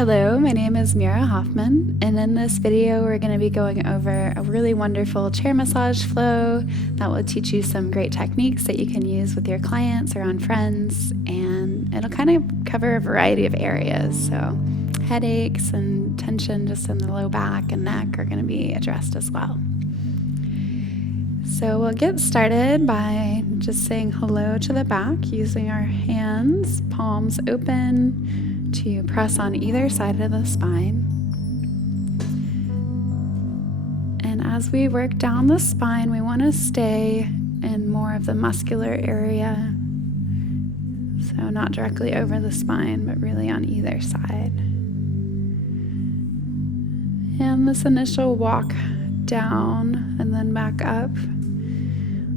Hello, my name is Meera Hoffman, and in this video we're going to be going over a really wonderful chair massage flow that will teach you some great techniques that you can use with your clients or on friends, and it'll kind of cover a variety of areas. So headaches and tension just in the low back and neck are going to be addressed as well. So we'll get started by just saying hello to the back using our hands, palms open, to press on either side of the spine. And as we work down the spine, we want to stay in more of the muscular area. So not directly over the spine, but really on either side. And this initial walk down and then back up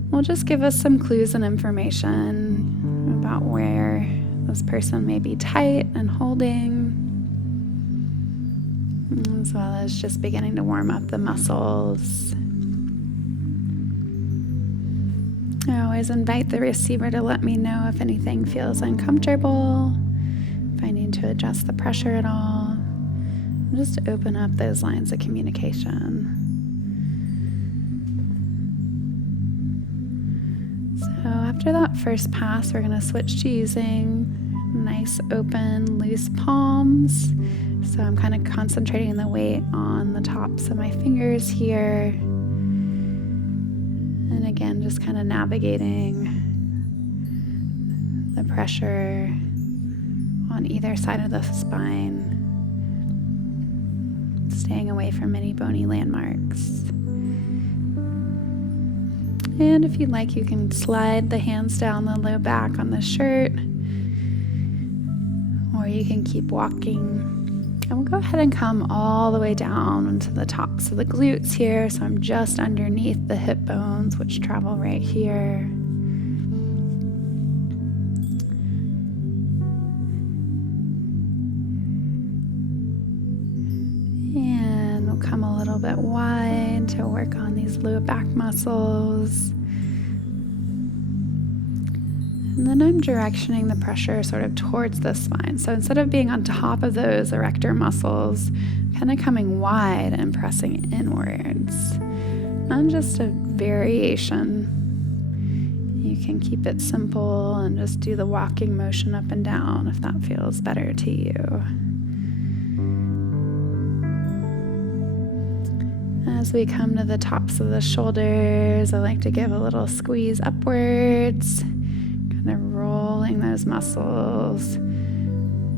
will just give us some clues and information about where this person may be tight and holding, as well as just beginning to warm up the muscles. I always invite the receiver to let me know if anything feels uncomfortable, if I need to adjust the pressure at all. Just open up those lines of communication. So after that first pass, we're going to switch to using nice open loose palms. So I'm kind of concentrating the weight on the tops of my fingers here. And again, just kind of navigating the pressure on either side of the spine, staying away from any bony landmarks. And if you'd like, you can slide the hands down the low back on the shirt, or you can keep walking. And we'll go ahead and come all the way down into the tops of the glutes here. So I'm just underneath the hip bones, which travel right here. And we'll come a little bit wide to work on these low back muscles. And then I'm directioning the pressure sort of towards the spine. So instead of being on top of those erector muscles, kind of coming wide and pressing inwards. And just a variation. You can keep it simple and just do the walking motion up and down if that feels better to you. As we come to the tops of the shoulders, I like to give a little squeeze upwards, kind of rolling those muscles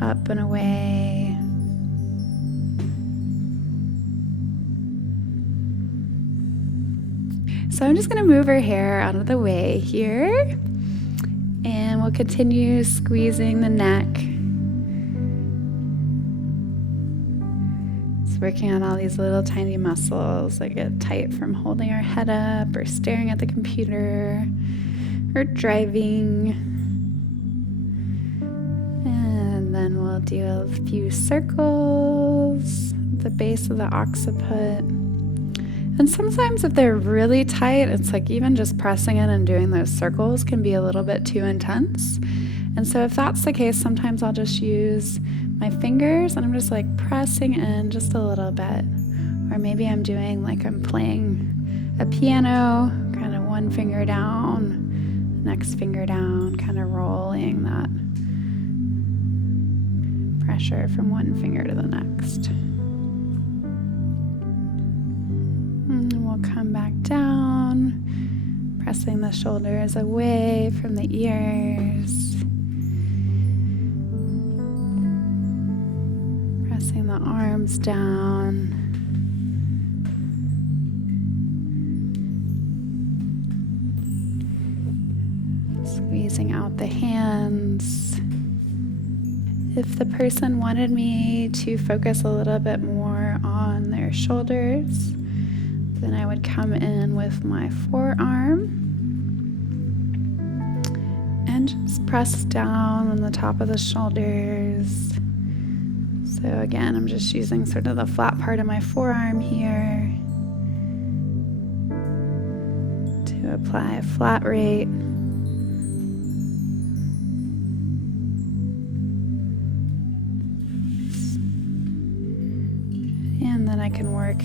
up and away. So I'm just going to move her hair out of the way here, and we'll continue squeezing the neck. Working on all these little tiny muscles that get tight from holding our head up or staring at the computer or driving. And then we'll do a few circles at the base of the occiput. And sometimes if they're really tight, it's like even just pressing in and doing those circles can be a little bit too intense. And so if that's the case, sometimes I'll just use my fingers and I'm just like pressing in just a little bit. Or maybe I'm doing like I'm playing a piano, kind of one finger down, next finger down, kind of rolling that pressure from one finger to the next. And we'll come back down, pressing the shoulders away from the ears. Pressing the arms down. Squeezing out the hands. If the person wanted me to focus a little bit more on their shoulders, then I would come in with my forearm and just press down on the top of the shoulders. So again, I'm just using sort of the flat part of my forearm here to apply a flat rate. I can work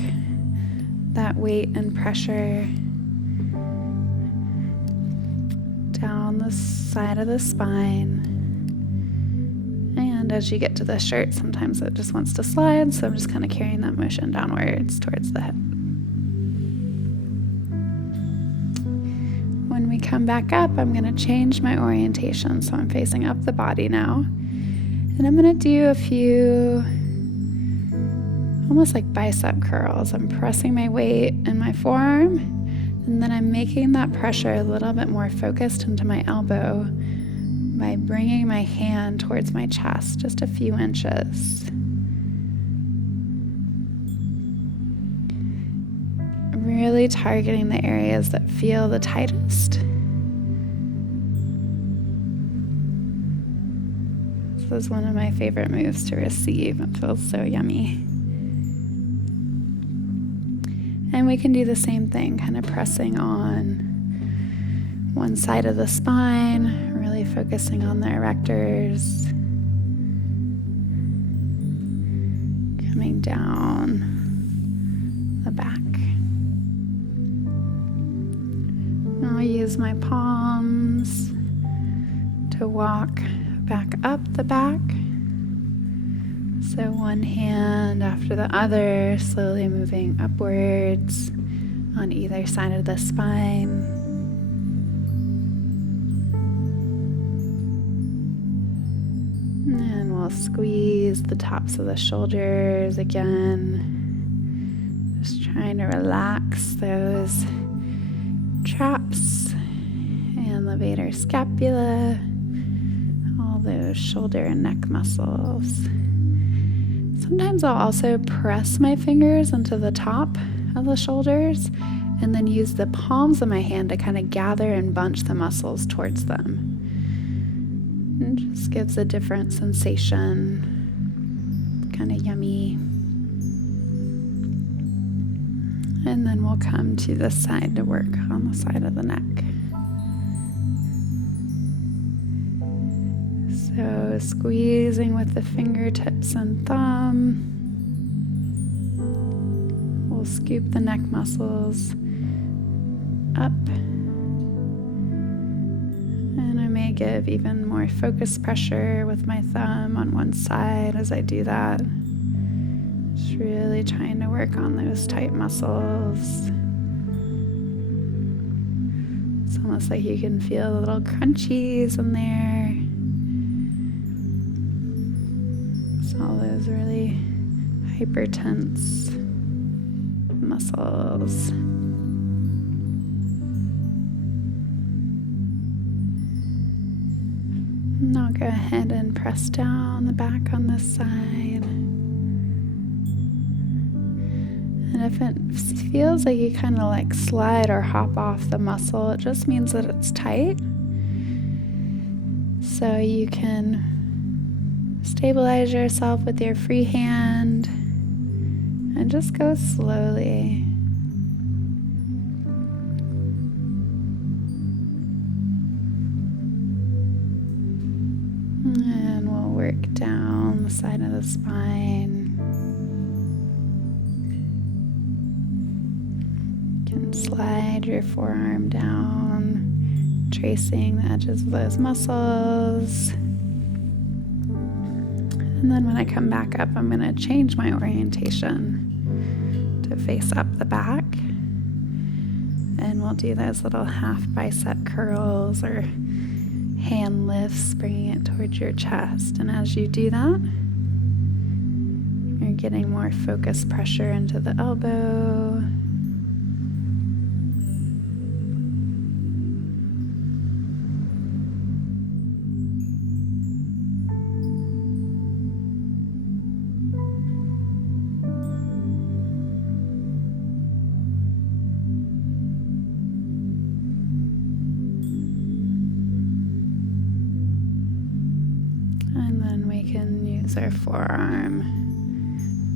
that weight and pressure down the side of the spine. And as you get to the shirt, sometimes it just wants to slide, so I'm just kind of carrying that motion downwards towards the hip. When we come back up, I'm going to change my orientation, so I'm facing up the body now. And I'm going to do a few almost like bicep curls. I'm pressing my weight in my forearm, and then I'm making that pressure a little bit more focused into my elbow by bringing my hand towards my chest just a few inches. Really targeting the areas that feel the tightest. This is one of my favorite moves to receive. It feels so yummy. And we can do the same thing, kind of pressing on one side of the spine, really focusing on the erectors. Coming down the back. I'll use my palms to walk back up the back. So one hand after the other, slowly moving upwards on either side of the spine. And we'll squeeze the tops of the shoulders again. Just trying to relax those traps and levator scapula, all those shoulder and neck muscles. Sometimes I'll also press my fingers into the top of the shoulders and then use the palms of my hand to kind of gather and bunch the muscles towards them. It just gives a different sensation, kind of yummy. And then we'll come to the side to work on the side of the neck. So squeezing with the fingertips and thumb. We'll scoop the neck muscles up. And I may give even more focused pressure with my thumb on one side as I do that. Just really trying to work on those tight muscles. It's almost like you can feel the little crunchies in there. All those really hypertense muscles. And I'll go ahead and press down the back on this side. And if it feels like you kind of like slide or hop off the muscle, it just means that it's tight. So you can stabilize yourself with your free hand and just go slowly. And we'll work down the side of the spine. You can slide your forearm down, tracing the edges of those muscles. And then when I come back up, I'm going to change my orientation to face up the back. And we'll do those little half bicep curls or hand lifts, bringing it towards your chest. And as you do that, you're getting more focused pressure into the elbow. Our forearm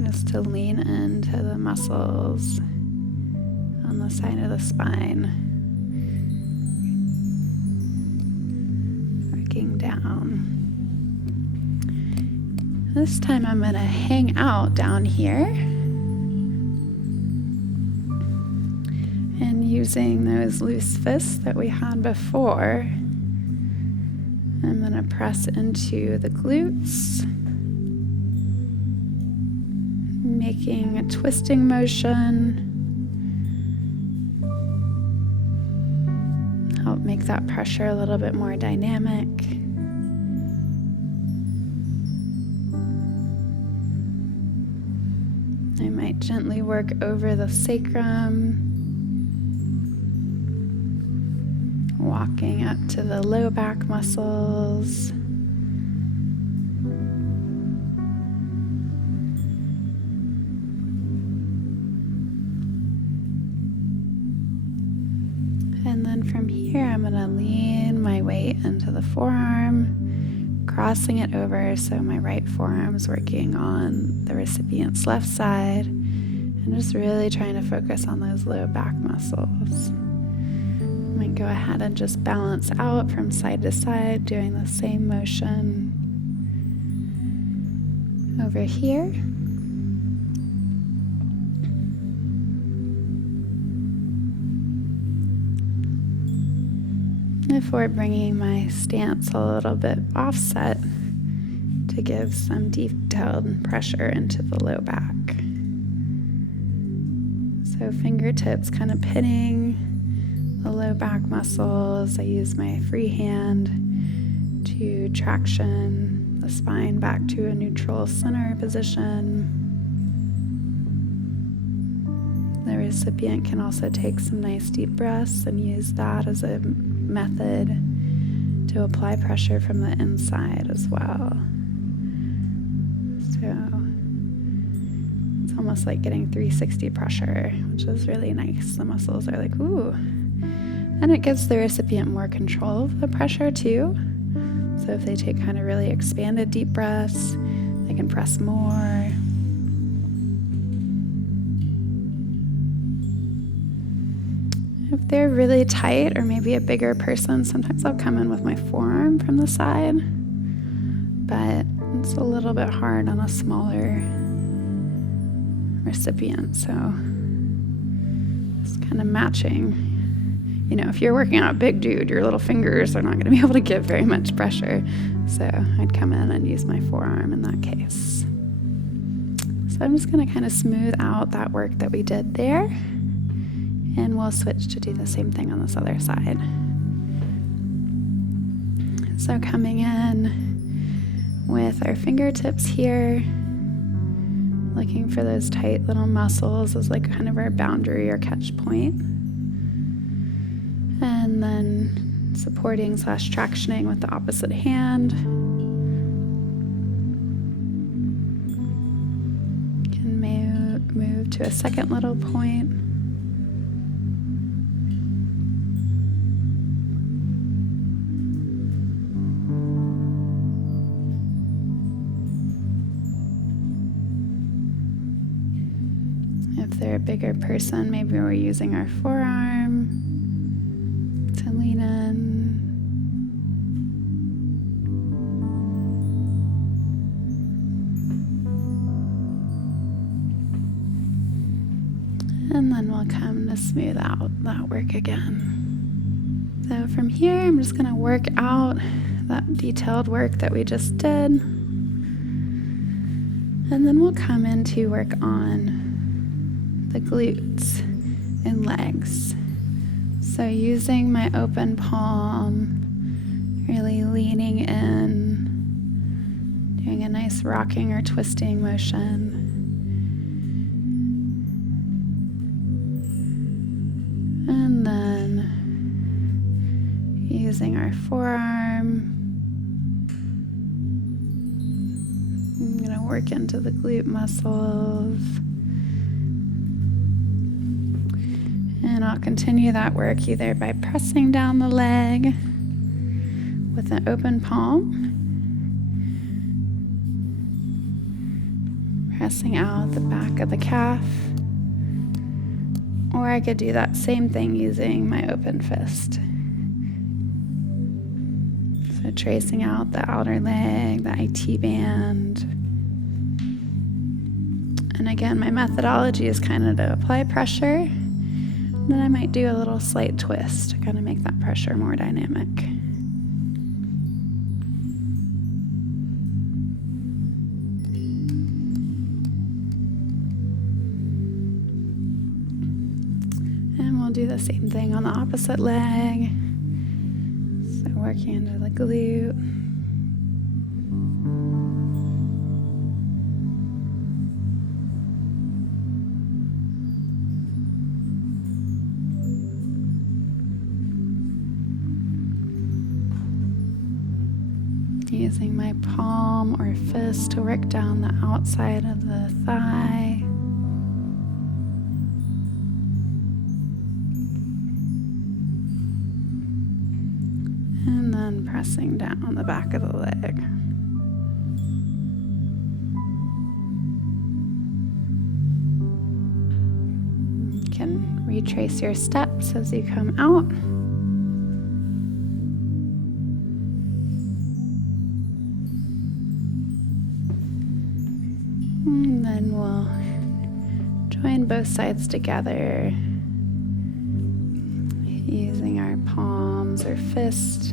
just to lean into the muscles on the side of the spine, working down. This time I'm going to hang out down here using those loose fists that we had before, I'm going to press into the glutes, making a twisting motion. Help make that pressure a little bit more dynamic. I might gently work over the sacrum, walking up to the low back muscles. And then from here, I'm going to lean my weight into the forearm, crossing it over so my right forearm is working on the recipient's left side, and just really trying to focus on those low back muscles. I might go ahead and just balance out from side to side, doing the same motion over here. Before bringing my stance a little bit offset to give some detailed pressure into the low back. So fingertips kind of pinning the low back muscles. I use my free hand to traction the spine back to a neutral center position. The recipient can also take some nice deep breaths and use that as a method to apply pressure from the inside as well. So it's almost like getting 360 pressure, which is really nice. The muscles are like, ooh. And it gives the recipient more control of the pressure too. So if they take kind of really expanded deep breaths, they can press more. If they're really tight or maybe a bigger person, sometimes I'll come in with my forearm from the side, but it's a little bit hard on a smaller recipient, so it's kind of matching. You know, if you're working on a big dude, your little fingers are not going to be able to give very much pressure, so I'd come in and use my forearm in that case. So I'm just going to kind of smooth out that work that we did there. And we'll switch to do the same thing on this other side. So coming in with our fingertips here, looking for those tight little muscles as like kind of our boundary or catch point. And then supporting / tractioning with the opposite hand. Can move to a second little point. If they're a bigger person, maybe we're using our forearm to lean in. And then we'll come to smooth out that work again. So from here, I'm just going to work out that detailed work that we just did. And then we'll come in to work on the glutes and legs. So using my open palm, really leaning in, doing a nice rocking or twisting motion. And then using our forearm, I'm going to work into the glute muscles. And I'll continue that work either by pressing down the leg with an open palm, pressing out the back of the calf, or I could do that same thing using my open fist. So tracing out the outer leg, the IT band. And again, my methodology is kind of to apply pressure Then I might do a little slight twist to kind of make that pressure more dynamic. And we'll do the same thing on the opposite leg. So working into the glute. Using my palm or fist to work down the outside of the thigh. And then pressing down on the back of the leg. You can retrace your steps as you come out. And then we'll join both sides together using our palms or fist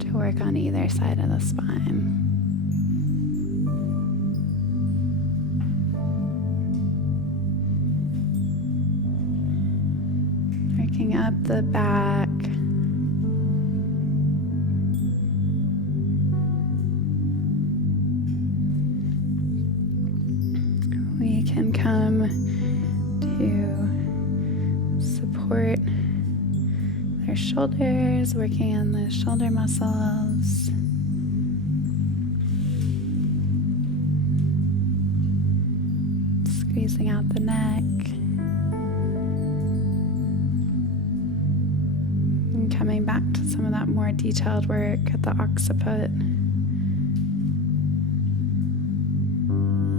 to work on either side of the spine. Working up the back. We can come to support their shoulders, working on the shoulder muscles. Squeezing out the neck. And coming back to some of that more detailed work at the occiput.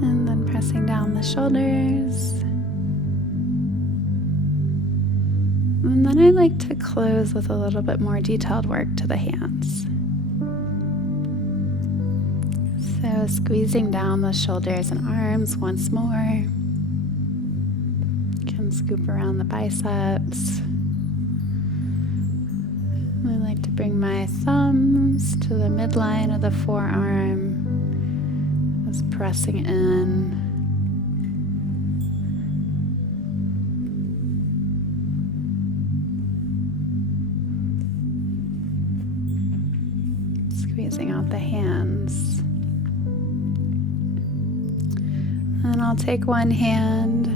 And then pressing down the shoulders. And then I like to close with a little bit more detailed work to the hands. So squeezing down the shoulders and arms once more. You can scoop around the biceps. I like to bring my thumbs to the midline of the forearm. Just pressing in. Squeezing out the hands. And I'll take one hand,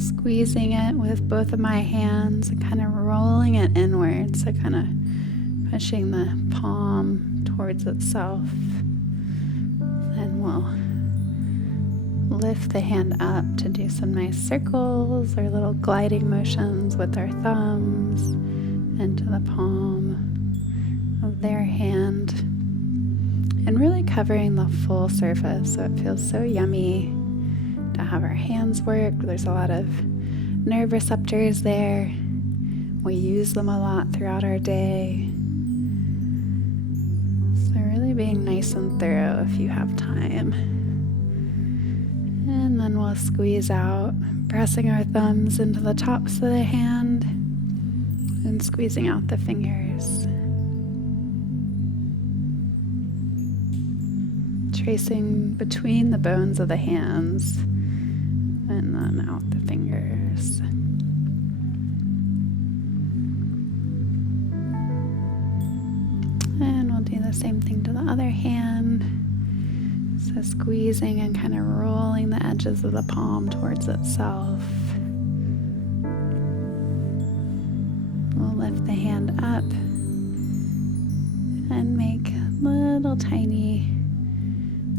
squeezing it with both of my hands and kind of rolling it inward. So kind of pushing the palm towards itself. Then we'll lift the hand up to do some nice circles or little gliding motions with our thumbs into the palm of their hand, and really covering the full surface so it feels so yummy to have our hands work. There's a lot of nerve receptors there. We use them a lot throughout our day. So really being nice and thorough if you have time. And then we'll squeeze out, pressing our thumbs into the tops of the hand and squeezing out the fingers. Tracing between the bones of the hands and then out the fingers. And we'll do the same thing to the other hand. So squeezing and kind of rolling the edges of the palm towards itself. We'll lift the hand up and make little tiny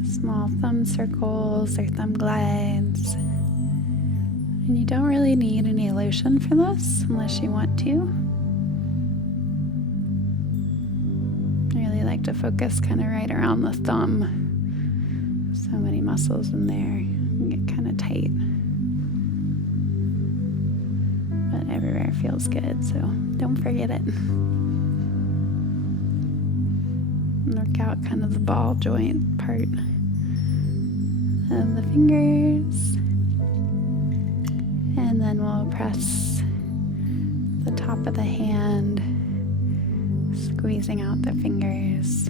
small thumb circles or thumb glides. And you don't really need any lotion for this unless you want to. I really like to focus kind of right around the thumb. So many muscles in there and get kind of tight. But everywhere feels good, so don't forget it. Work out kind of the ball joint part of the fingers. And then we'll press the top of the hand, squeezing out the fingers.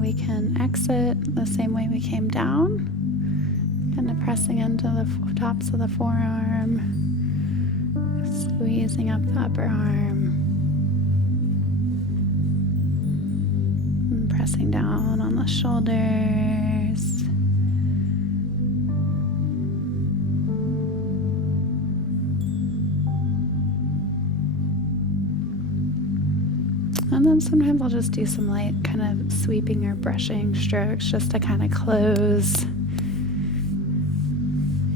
We can exit the same way we came down, kind of pressing into the tops of the forearm, squeezing up the upper arm, and pressing down on the shoulders. And then sometimes I'll just do some light kind of sweeping or brushing strokes just to kind of close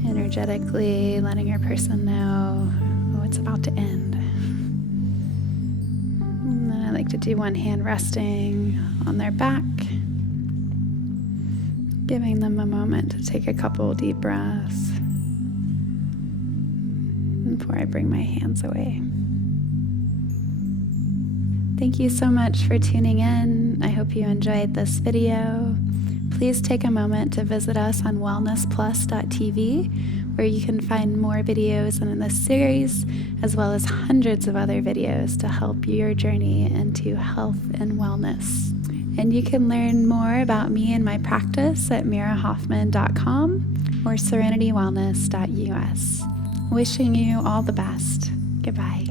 energetically, letting your person know, oh, it's about to end. And then I like to do one hand resting on their back, giving them a moment to take a couple deep breaths before I bring my hands away. Thank you so much for tuning in. I hope you enjoyed this video. Please take a moment to visit us on wellnessplus.tv, where you can find more videos in this series, as well as hundreds of other videos to help your journey into health and wellness. And you can learn more about me and my practice at meerahoffman.com or serenitywellness.us. Wishing you all the best. Goodbye.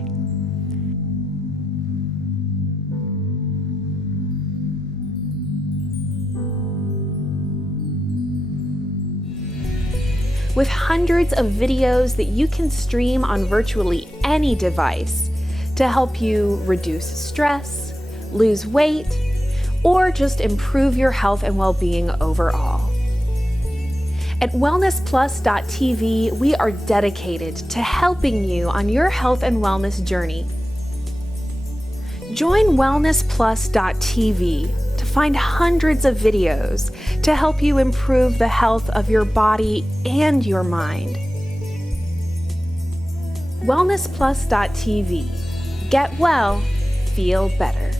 With hundreds of videos that you can stream on virtually any device to help you reduce stress, lose weight, or just improve your health and well-being overall. At wellnessplus.tv, we are dedicated to helping you on your health and wellness journey. Join wellnessplus.tv to find hundreds of videos to help you improve the health of your body and your mind. Wellnessplus.tv. Get well, feel better.